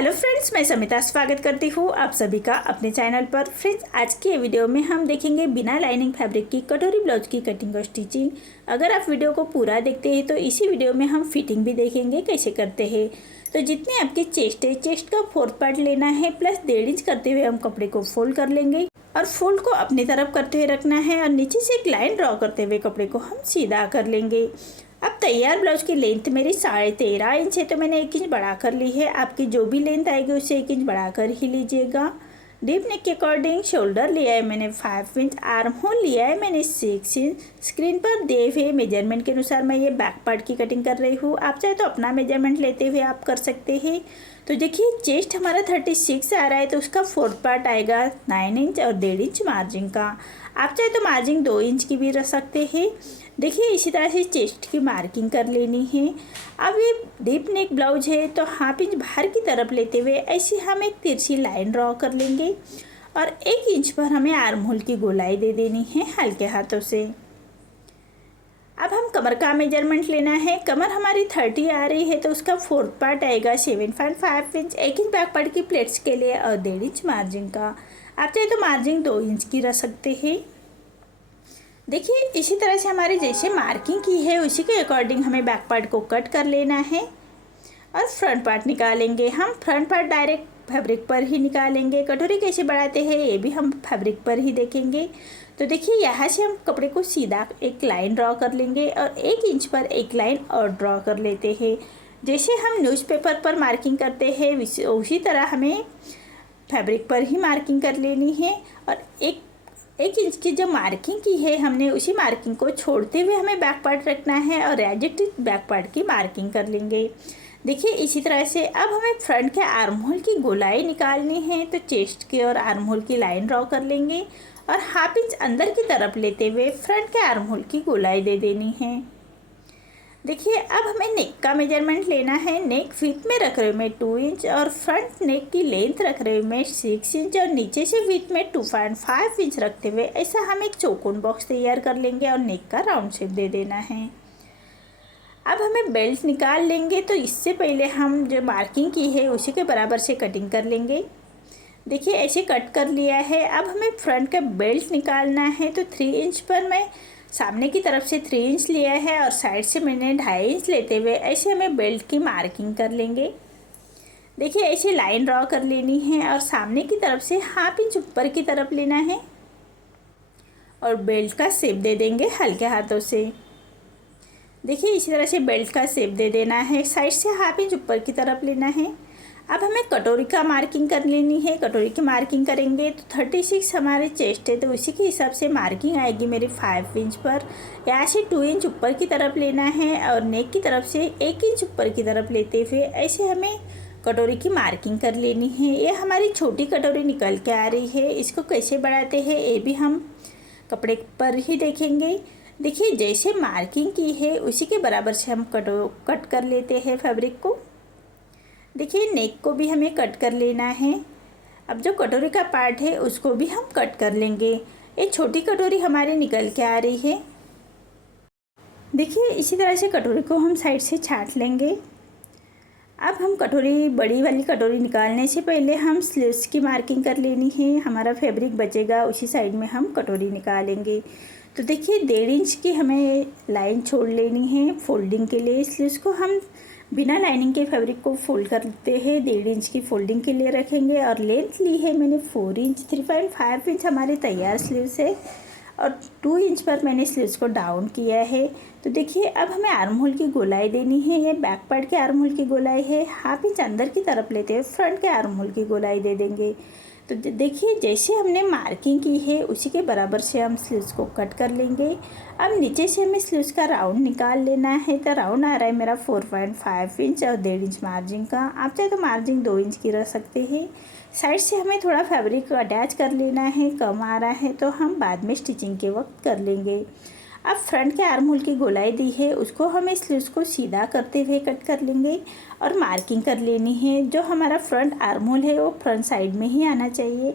Hello friends, मैं समिता स्वागत करती हूँ आप सभी का अपने चैनल पर। फ्रेंड्स, आज के वीडियो में हम देखेंगे बिना लाइनिंग फैब्रिक की कटोरी ब्लाउज की कटिंग और स्टिचिंग। अगर आप वीडियो को पूरा देखते हैं तो इसी वीडियो में हम फिटिंग भी देखेंगे कैसे करते हैं। तो जितनी आपकी चेस्ट है, चेस्ट का 4th पार्ट लेना है प्लस 1.5 इंच करते हुए हम कपड़े को फोल्ड कर लेंगे और फोल्ड को अपनी तरफ करते हुए रखना है और नीचे से एक लाइन ड्रॉ करते हुए कपड़े को हम सीधा कर लेंगे। अब तैयार ब्लाउज की लेंथ मेरी 13.5 इंच है, तो मैंने 1 इंच बढ़ा कर ली है। आपकी जो भी लेंथ आएगी उसे 1 इंच बढ़ा कर ही लीजिएगा। डीप नेक के अकॉर्डिंग शोल्डर लिया है मैंने 5 इंच, आर्म होल लिया है मैंने 6 इंच। स्क्रीन पर दिए हुए मेजरमेंट के अनुसार मैं ये बैक पार्ट की कटिंग कर रही हूँ। आप चाहे तो अपना मेजरमेंट लेते हुए आप कर सकते हैं। तो देखिए, चेस्ट हमारा 36 आ रहा है, तो उसका 4th पार्ट आएगा 9 इंच और 1.5 इंच मार्जिन का। आप चाहे तो मार्जिन 2 इंच की भी रख सकते हैं। देखिए, इसी तरह से चेस्ट की मार्किंग कर लेनी है। अब ये डीप नेक ब्लाउज है, तो 1/2 इंच बाहर की तरफ लेते हुए ऐसे हम एक तिरछी लाइन ड्रॉ कर लेंगे और 1 इंच पर हमें आर्म होल की गोलाई दे देनी है हल्के हाथों से। अब हम कमर का मेजरमेंट लेना है। कमर हमारी 30 आ रही है, तो उसका 4th पार्ट आएगा 7.5 इंच, 1 इंच बैक पार्ट की प्लेट्स के लिए और 1.5 इंच मार्जिन का। आप चाहे तो मार्जिन 2 इंच की रख सकते हैं। देखिए, इसी तरह से हमारी जैसे मार्किंग की है उसी के अकॉर्डिंग हमें बैक पार्ट को कट कर लेना है और फ्रंट पार्ट निकालेंगे। हम फ्रंट पार्ट डायरेक्ट फैब्रिक पर ही निकालेंगे। कटोरी कैसे बढ़ाते हैं ये भी हम फैब्रिक पर ही देखेंगे। तो देखिए, यहाँ से हम कपड़े को सीधा एक लाइन ड्रॉ कर लेंगे और 1 इंच पर एक लाइन और ड्रॉ कर लेते हैं। जैसे हम न्यूज़पेपर पर मार्किंग करते हैं उसी तरह हमें फैब्रिक पर ही मार्किंग कर लेनी है और एक इंच की जो मार्किंग की है हमने उसी मार्किंग को छोड़ते हुए हमें बैक पार्ट रखना है और एडजस्टेड बैक पार्ट की मार्किंग कर लेंगे। देखिए, इसी तरह से अब हमें फ्रंट के आर्म होल की गोलाई निकालनी है, तो चेस्ट की और आर्म होल की लाइन ड्रॉ कर लेंगे और 1/2 इंच अंदर की तरफ लेते हुए फ्रंट के आर्म होल की गोलाई दे देनी है। देखिए, अब हमें नेक का मेजरमेंट लेना है। नेक विड्थ में रख रही हूँ मैं 2 इंच और फ्रंट नेक की लेंथ रख रही हूँ मैं 6 इंच और नीचे से विड्थ में 2.5 इंच रखते हुए ऐसा हम एक चौकोन बॉक्स तैयार कर लेंगे और नेक का राउंड शेप दे देना है। अब हमें बेल्ट निकाल लेंगे, तो इससे पहले हम जो मार्किंग की है उसी के बराबर से कटिंग कर लेंगे। देखिए, ऐसे कट कर लिया है। अब हमें फ्रंट का बेल्ट निकालना है, तो 3 इंच पर मैं सामने की तरफ से 3 इंच लिया है और साइड से मैंने 2.5 इंच लेते हुए ऐसे हमें बेल्ट की मार्किंग कर लेंगे। देखिए, ऐसे लाइन ड्रॉ कर लेनी है और सामने की तरफ से 1/2 इंच ऊपर की तरफ लेना है और बेल्ट का शेप दे देंगे हल्के हाथों से। देखिए, इसी तरह से बेल्ट का शेप दे देना है। साइड से 1/2 इंच ऊपर की तरफ लेना है। अब हमें कटोरी का मार्किंग कर लेनी है। कटोरी की मार्किंग करेंगे तो 36 हमारे चेस्ट है, तो उसी के हिसाब से मार्किंग आएगी मेरी 5 इंच पर। यहाँ से 2 इंच ऊपर की तरफ लेना है और नेक की तरफ से 1 इंच ऊपर की तरफ लेते हुए ऐसे हमें कटोरी की मार्किंग कर लेनी है। ये हमारी छोटी कटोरी निकल के आ रही है, इसको कैसे बढ़ाते हैं ये भी हम कपड़े पर ही देखेंगे। देखिए, जैसे मार्किंग की है उसी के बराबर से हम कट कर लेते हैं फैब्रिक को। देखिए, नेक को भी हमें कट कर लेना है। अब जो कटोरी का पार्ट है उसको भी हम कट कर लेंगे। ये छोटी कटोरी हमारी निकल के आ रही है। देखिए, इसी तरह से कटोरी को हम साइड से छाट लेंगे। अब हम कटोरी बड़ी वाली कटोरी निकालने से पहले हम स्लीव्स की मार्किंग कर लेनी है। हमारा फैब्रिक बचेगा उसी साइड में हम कटोरी निकालेंगे। तो देखिए, 1.5 इंच की हमें लाइन छोड़ लेनी है फोल्डिंग के लिए। स्लीव्स को हम बिना लाइनिंग के फैब्रिक को फोल्ड करते हैं 1.5 इंच की फोल्डिंग के लिए रखेंगे और लेंथ ली है मैंने 4 इंच। 3.5 इंच हमारे तैयार स्लीव्स है और 2 इंच पर मैंने स्लीव्स को डाउन किया है। तो देखिए, अब हमें आर्म होल की गोलाई देनी है। ये बैक पार्ट के आर्म होल की गोलाई है। 1/2 इंच अंदर की तरफ लेते हुए फ्रंट के आर्म होल की गोलाई दे देंगे। तो देखिए, जैसे हमने मार्किंग की है उसी के बराबर से हम स्लीव्स को कट कर लेंगे। अब नीचे से हमें स्लीव्स का राउंड निकाल लेना है। तो राउंड आ रहा है मेरा 4.5 इंच और 1.5 इंच मार्जिन का। आप चाहे तो मार्जिन 2 इंच की रख सकते हैं। साइड से हमें थोड़ा फैब्रिक अटैच कर लेना है, कम आ रहा है तो हम बाद में स्टिचिंग के वक्त कर लेंगे। अब फ्रंट के आर्म होल की गोलाई दी है उसको हमें स्लीव्स को सीधा करते हुए कट कर लेंगे और मार्किंग कर लेनी है। जो हमारा फ्रंट आर्म होल है वो फ्रंट साइड में ही आना चाहिए।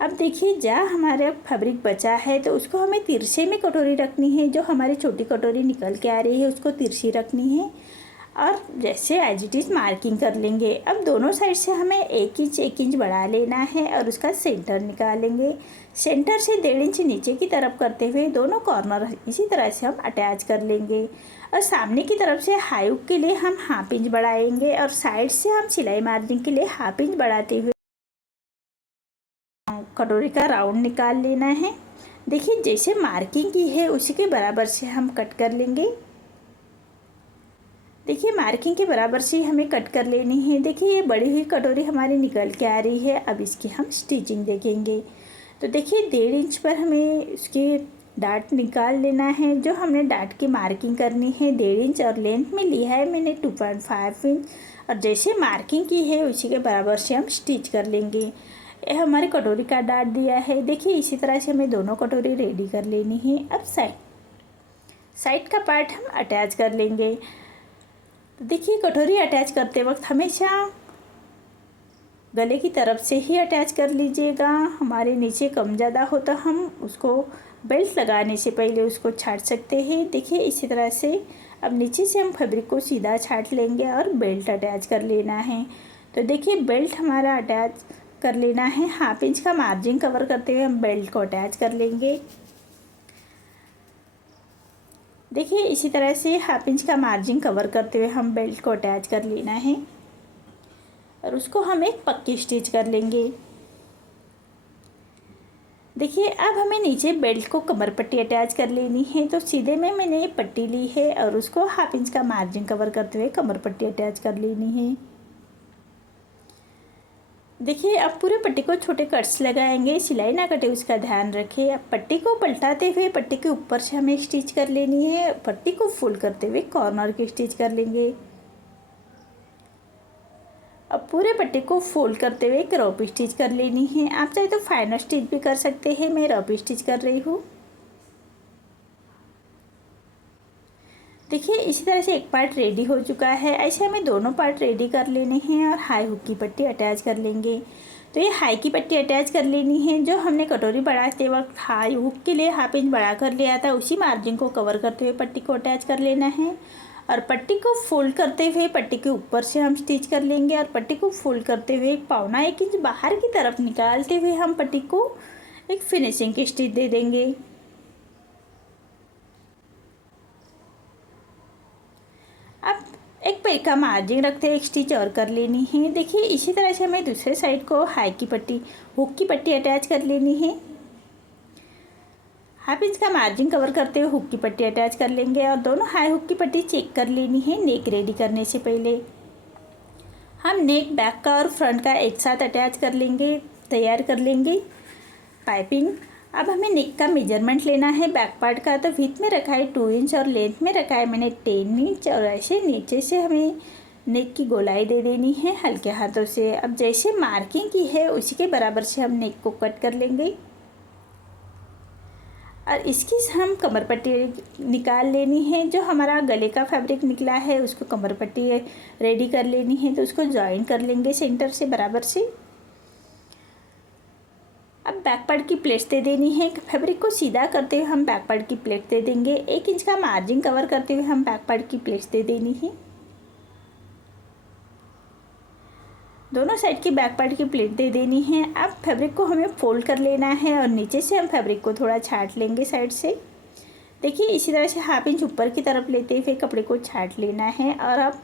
अब देखिए, जहाँ हमारा फैब्रिक बचा है तो उसको हमें तिरछे में कटोरी रखनी है। जो हमारी छोटी कटोरी निकल के आ रही है उसको तिरछी रखनी है। और जैसे एज इट इज़ मार्किंग कर लेंगे। अब दोनों साइड से हमें 1 इंच बढ़ा लेना है और उसका सेंटर निकालेंगे। सेंटर से 1.5 इंच नीचे की तरफ करते हुए दोनों कॉर्नर इसी तरह से हम अटैच कर लेंगे। और सामने की तरफ से हाई हुक के लिए हम 1/2 इंच बढ़ाएंगे और साइड से हम सिलाई मार्जिन के लिए 1/2 इंच बढ़ाते हुए कटोरी का राउंड निकाल लेना है। देखिए जैसे मार्किंग की है उसी के बराबर से हम कट कर लेंगे। देखिए मार्किंग के बराबर से हमें कट कर लेनी है। देखिए ये बड़ी हुई कटोरी हमारी निकल के आ रही है। अब इसकी हम स्टिचिंग देखेंगे। तो देखिए 1.5 इंच पर हमें इसकी डाट निकाल लेना है। जो हमने डाट की मार्किंग करनी है 1.5 इंच और लेंथ में लिया है मैंने 2.5 इंच और जैसे मार्किंग की है उसी के बराबर से हम स्टिच कर लेंगे। ये हमारे कटोरी का डाट दिया है। देखिए इसी तरह से हमें दोनों कटोरी रेडी कर लेनी है। अब साइड का पार्ट हम अटैच कर लेंगे। तो देखिए कटोरी अटैच करते वक्त हमेशा गले की तरफ से ही अटैच कर लीजिएगा। हमारे नीचे कम ज़्यादा हो तो हम उसको बेल्ट लगाने से पहले उसको छाट सकते हैं। देखिए इसी तरह से अब नीचे से हम फैब्रिक को सीधा छाट लेंगे और बेल्ट अटैच कर लेना है। तो देखिए बेल्ट हमारा अटैच कर लेना है। 1/2 इंच का मार्जिन कवर करते हुए हम बेल्ट को अटैच कर लेंगे। देखिए इसी तरह से 1/2 इंच का मार्जिन कवर करते हुए हम बेल्ट को अटैच कर लेना है और उसको हम एक पक्की स्टिच कर लेंगे। देखिए अब हमें नीचे बेल्ट को कमर पट्टी अटैच कर लेनी है। तो सीधे में मैंने ये पट्टी ली है और उसको 1/2 इंच का मार्जिन कवर करते हुए कमर पट्टी अटैच कर लेनी है। देखिए अब पूरे पट्टी को छोटे कट्स लगाएंगे। सिलाई ना कटे उसका ध्यान रखें। अब पट्टी को पलटाते हुए पट्टी के ऊपर से हमें स्टिच कर लेनी है। पट्टी को फोल्ड करते हुए कॉर्नर की स्टिच कर लेंगे। अब पूरे पट्टी को फोल्ड करते हुए एक रॉप स्टिच कर लेनी है। आप चाहे तो फाइनल स्टिच भी कर सकते हैं। मैं रॉप स्टिच कर रही हूँ। देखिए इसी तरह से एक पार्ट रेडी हो चुका है। ऐसे हमें दोनों पार्ट रेडी कर लेने हैं और हाई हुक की पट्टी अटैच कर लेंगे। तो ये हाई की पट्टी अटैच कर लेनी है। जो हमने कटोरी बढ़ाते वक्त हाई हुक के लिए 1/2 इंच बढ़ा कर लिया था उसी मार्जिन को कवर करते हुए पट्टी को अटैच कर लेना है और पट्टी को फोल्ड करते हुए पट्टी के ऊपर से हम स्टिच कर लेंगे और पट्टी को फोल्ड करते हुए 1/4 इंच बाहर की तरफ निकालते हुए हम पट्टी को एक फिनिशिंग की स्टिच दे देंगे। अब एक पैर का मार्जिन रखते एक स्टिच और कर लेनी है। देखिए इसी तरह से हमें दूसरे साइड को हाई की पट्टी हुक की पट्टी अटैच कर लेनी है। 1/2 इंच का मार्जिन कवर करते हुए हुक की पट्टी अटैच कर लेंगे और दोनों हाई हुक की पट्टी चेक कर लेनी है। नेक रेडी करने से पहले हम नेक बैक का और फ्रंट का एक साथ अटैच कर लेंगे, तैयार कर लेंगे पाइपिंग। अब हमें नेक का मेजरमेंट लेना है बैक पार्ट का। तो विड्थ में रखा है 2 इंच और लेंथ में रखा है मैंने 10 इंच और ऐसे नीचे से हमें नेक की गोलाई दे देनी है हल्के हाथों से। अब जैसे मार्किंग की है उसी के बराबर से हम नेक को कट कर लेंगे और इसकी हम कमर पट्टी निकाल लेनी है। जो हमारा गले का फैब्रिक निकला है उसको कमर पट्टी रेडी कर लेनी है। तो उसको ज्वाइन कर लेंगे सेंटर से बराबर से। अब बैक पार्ट की प्लेट्स दे देनी है। फैब्रिक को सीधा करते हुए हम बैक पार्ट की प्लेट दे देंगे। 1 इंच का मार्जिन कवर करते हुए हम बैक पार्ट की प्लेट्स दे देनी है। दोनों साइड की बैक पार्ट की प्लेट दे देनी है। अब फैब्रिक को हमें फोल्ड कर लेना है और नीचे से हम फैब्रिक को थोड़ा छाट लेंगे साइड से। देखिए इसी तरह से 1/2 इंच ऊपर की तरफ लेते हुए कपड़े को छाट लेना है और अब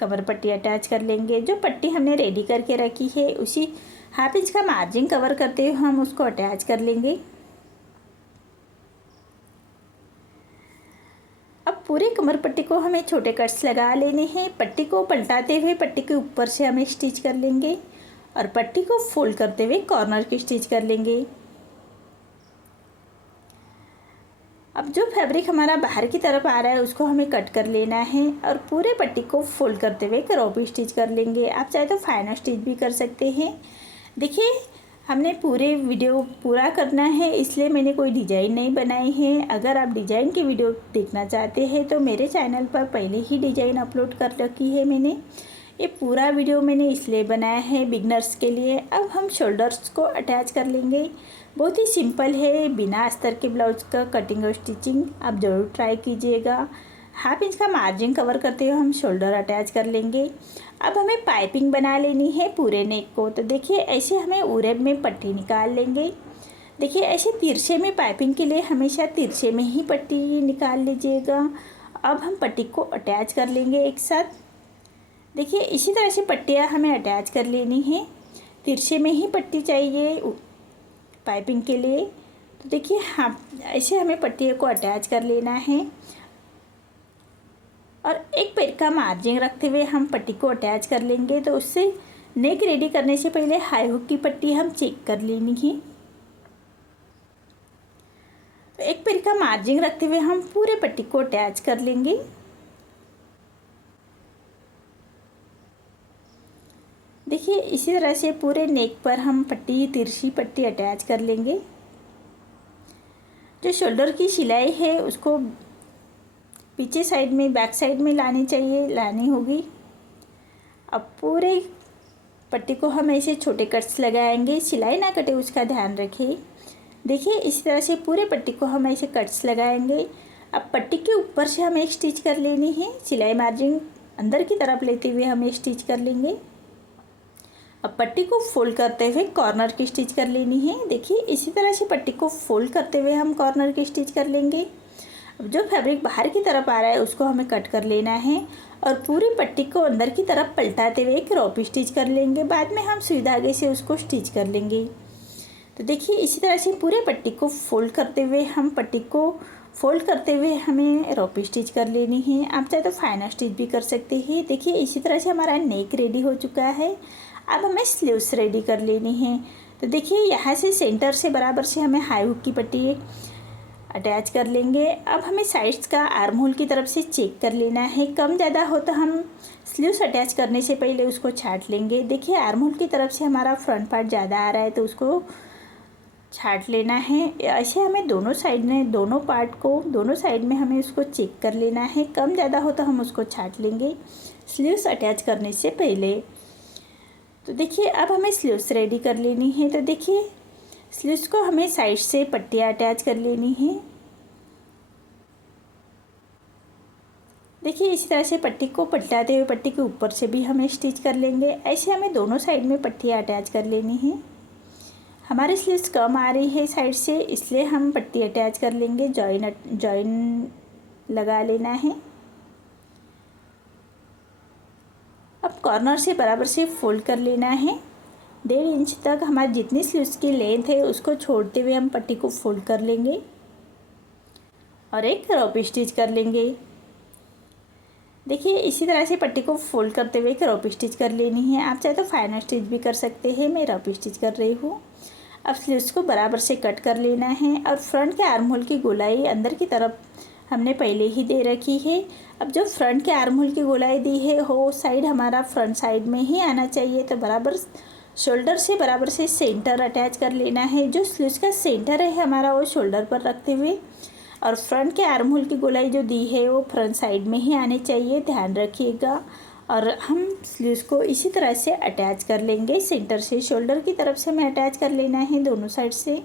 कमर पट्टी अटैच कर लेंगे। जो पट्टी हमने रेडी करके रखी है उसी 1/2 इंच का मार्जिन कवर करते हुए हम उसको अटैच कर लेंगे। अब पूरे कमर पट्टी को हमें छोटे कट्स लगा लेने हैं। पट्टी को पलटाते हुए पट्टी के ऊपर से हमें स्टिच कर लेंगे और पट्टी को फोल्ड करते हुए कॉर्नर की स्टिच कर लेंगे। अब जो फैब्रिक हमारा बाहर की तरफ आ रहा है उसको हमें कट कर लेना है और पूरे पट्टी को फोल्ड करते हुए क्रॉप स्टिच कर लेंगे। आप चाहे तो फाइनल स्टिच भी कर सकते हैं। देखिए हमने पूरे वीडियो पूरा करना है इसलिए मैंने कोई डिज़ाइन नहीं बनाई है। अगर आप डिज़ाइन की वीडियो देखना चाहते हैं तो मेरे चैनल पर पहले ही डिज़ाइन अपलोड कर रखी है मैंने। ये पूरा वीडियो मैंने इसलिए बनाया है बिगनर्स के लिए। अब हम शोल्डर्स को अटैच कर लेंगे। बहुत ही सिंपल है, बिना अस्तर के ब्लाउज का कटिंग और स्टिचिंग आप ज़रूर ट्राई कीजिएगा। हाफ इंच का मार्जिन कवर करते हुए हम शोल्डर अटैच कर लेंगे। अब हमें पाइपिंग बना लेनी है पूरे नेक को। तो देखिए ऐसे हमें उरेब में पट्टी निकाल लेंगे। देखिए ऐसे तिरछे में पाइपिंग के लिए हमेशा तिरछे में ही पट्टी निकाल लीजिएगा। अब हम पट्टी को अटैच कर लेंगे एक साथ। देखिए इसी तरह से पट्टियाँ हमें अटैच कर लेनी है। तिरछे में ही पट्टी चाहिए पाइपिंग के लिए। तो देखिए हाँ, ऐसे हमें पट्टियों को अटैच कर लेना है और एक पैर का मार्जिन रखते हुए हम पट्टी को अटैच कर लेंगे। तो उससे नेक रेडी करने से पहले हाई हुक की पट्टी हम चेक कर लेनी है। तो एक पैर का मार्जिन रखते हुए हम पूरे पट्टी को अटैच कर लेंगे। देखिए इसी तरह से पूरे नेक पर हम पट्टी तिरछी पट्टी अटैच कर लेंगे। जो शोल्डर की सिलाई है उसको पीछे साइड में बैक साइड में लानी होगी। अब पूरे पट्टी को हम ऐसे छोटे कट्स लगाएंगे, सिलाई ना कटे उसका ध्यान रखिए। देखिए इसी तरह से पूरे पट्टी को हम ऐसे कट्स लगाएंगे। अब पट्टी के ऊपर से हमें एक स्टिच कर लेनी है। सिलाई मार्जिन अंदर की तरफ लेते हुए हम एक स्टिच कर लेंगे। अब पट्टी को फोल्ड करते हुए कॉर्नर की स्टिच कर लेनी है। देखिए इसी तरह से पट्टी को फोल्ड करते हुए हम कॉर्नर की स्टिच कर लेंगे। अब जो फैब्रिक बाहर की तरफ आ रहा है उसको हमें कट कर लेना है और पूरी पट्टी को अंदर की तरफ पलटाते हुए एक रॉप स्टिच कर लेंगे। बाद में हम सुई धागे से उसको स्टिच कर लेंगे। तो देखिए इसी तरह से पूरे पट्टी को फोल्ड करते हुए हमें रॉप स्टिच कर लेनी है। आप चाहे तो फाइनल स्टिच भी कर सकते हैं। देखिए इसी तरह से हमारा नेक रेडी हो चुका है। अब हमें स्लीव्स रेडी कर लेनी है। तो देखिए यहाँ से सेंटर से बराबर से हमें हाई हुक की पट्टी अटैच कर लेंगे। अब हमें साइड्स का आर्म होल की तरफ से चेक कर लेना है। कम ज़्यादा हो तो हम स्लीव्स अटैच करने से पहले उसको छाँट लेंगे। देखिए आर्म होल की तरफ से हमारा फ्रंट पार्ट ज़्यादा आ रहा है तो उसको छाँट लेना है। ऐसे हमें दोनों साइड में हमें उसको चेक कर लेना है। कम ज़्यादा हो तो हम उसको छाँट लेंगे स्लीव्स अटैच करने से पहले। तो देखिए अब हमें स्लीव्स रेडी कर लेनी है। तो देखिए स्लीव्स को हमें साइड से पट्टियाँ अटैच कर लेनी है। देखिए इसी तरह से पट्टी को पलटाते हुए पट्टी के ऊपर से भी हमें स्टिच कर लेंगे। ऐसे हमें दोनों साइड में पट्टियाँ अटैच कर लेनी है। हमारी स्लीव्स कम आ रही है साइड से, इसलिए हम पट्टी अटैच कर लेंगे। जॉइन लगा लेना है। अब कॉर्नर से बराबर से फोल्ड कर लेना है। 1.5 इंच तक हमारी जितनी स्लीव्स की लेंथ है उसको छोड़ते हुए हम पट्टी को फोल्ड कर लेंगे और एक रॉप स्टिच कर लेंगे। देखिए इसी तरह से पट्टी को फोल्ड करते हुए एक रॉप स्टिच कर लेनी है। आप चाहे तो फाइनल स्टिच भी कर सकते हैं, मैं रॉप स्टिच कर रही हूँ। अब स्लीव्स को बराबर से कट कर लेना है और फ्रंट के आर्म होल की गोलाई अंदर की तरफ हमने पहले ही दे रखी है। अब जो फ्रंट के आर्म होल की गोलाई दी है वो साइड हमारा फ्रंट साइड में ही आना चाहिए। तो बराबर शोल्डर से बराबर से सेंटर अटैच कर लेना है। जो स्लीव्स का सेंटर है हमारा वो शोल्डर पर रखते हुए और फ्रंट के आर्म होल की गोलाई जो दी है वो फ्रंट साइड में ही आनी चाहिए, ध्यान रखिएगा। और हम स्लीव्स को इसी तरह से अटैच कर लेंगे। सेंटर से शोल्डर की तरफ से हमें अटैच कर लेना है दोनों साइड से।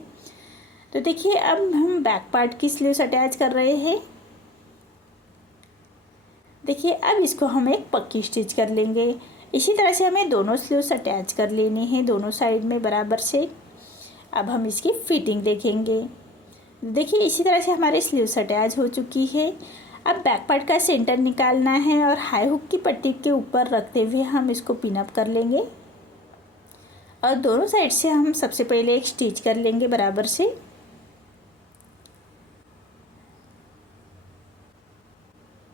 तो देखिए अब हम बैक पार्ट की स्लीव्स अटैच कर रहे हैं। देखिए अब इसको हम एक पक्की स्टिच कर लेंगे। इसी तरह से हमें दोनों स्लीव्स अटैच कर लेनी है दोनों साइड में बराबर से। अब हम इसकी फिटिंग देखेंगे। देखिए इसी तरह से हमारी स्लीव्स अटैच हो चुकी है। अब बैक पार्ट का सेंटर निकालना है और हाई हुक की पट्टी के ऊपर रखते हुए हम इसको पिन अप कर लेंगे और दोनों साइड से हम सबसे पहले एक स्टिच कर लेंगे बराबर से।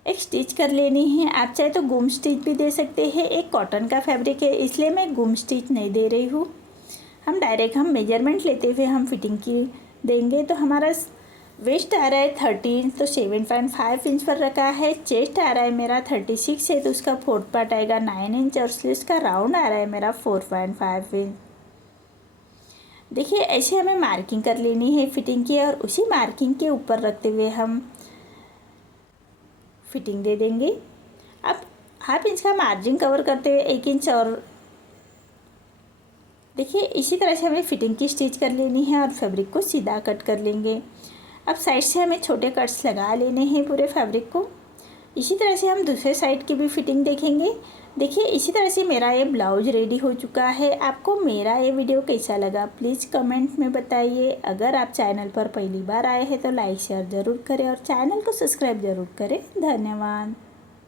एक स्टिच कर लेनी है। आप चाहे तो गुम स्टिच भी दे सकते हैं। एक कॉटन का फैब्रिक है इसलिए मैं गुम स्टिच नहीं दे रही हूँ। हम मेजरमेंट लेते हुए हम फिटिंग की देंगे। तो हमारा वेस्ट आ रहा है 30 इंच, तो 7.5 इंच पर रखा है। चेस्ट आ रहा है मेरा 36 है, तो उसका 4th पार्ट आएगा 9 इंच और स्लीव्स का राउंड आ रहा है मेरा 4.5 इंच। देखिए ऐसे हमें मार्किंग कर लेनी है फिटिंग की और उसी मार्किंग के ऊपर रखते हुए हम फिटिंग दे देंगे। अब 1/2 इंच का मार्जिन कवर करते हुए 1 इंच और देखिए इसी तरह से हमें फिटिंग की स्टिच कर लेनी है और फैब्रिक को सीधा कट कर लेंगे। अब साइड से हमें छोटे कट्स लगा लेने हैं पूरे फैब्रिक को। इसी तरह से हम दूसरे साइड की भी फिटिंग देखेंगे। देखिए इसी तरह से मेरा ये ब्लाउज रेडी हो चुका है। आपको मेरा ये वीडियो कैसा लगा प्लीज़ कमेंट में बताइए। अगर आप चैनल पर पहली बार आए हैं तो लाइक शेयर ज़रूर करें और चैनल को सब्सक्राइब ज़रूर करें। धन्यवाद।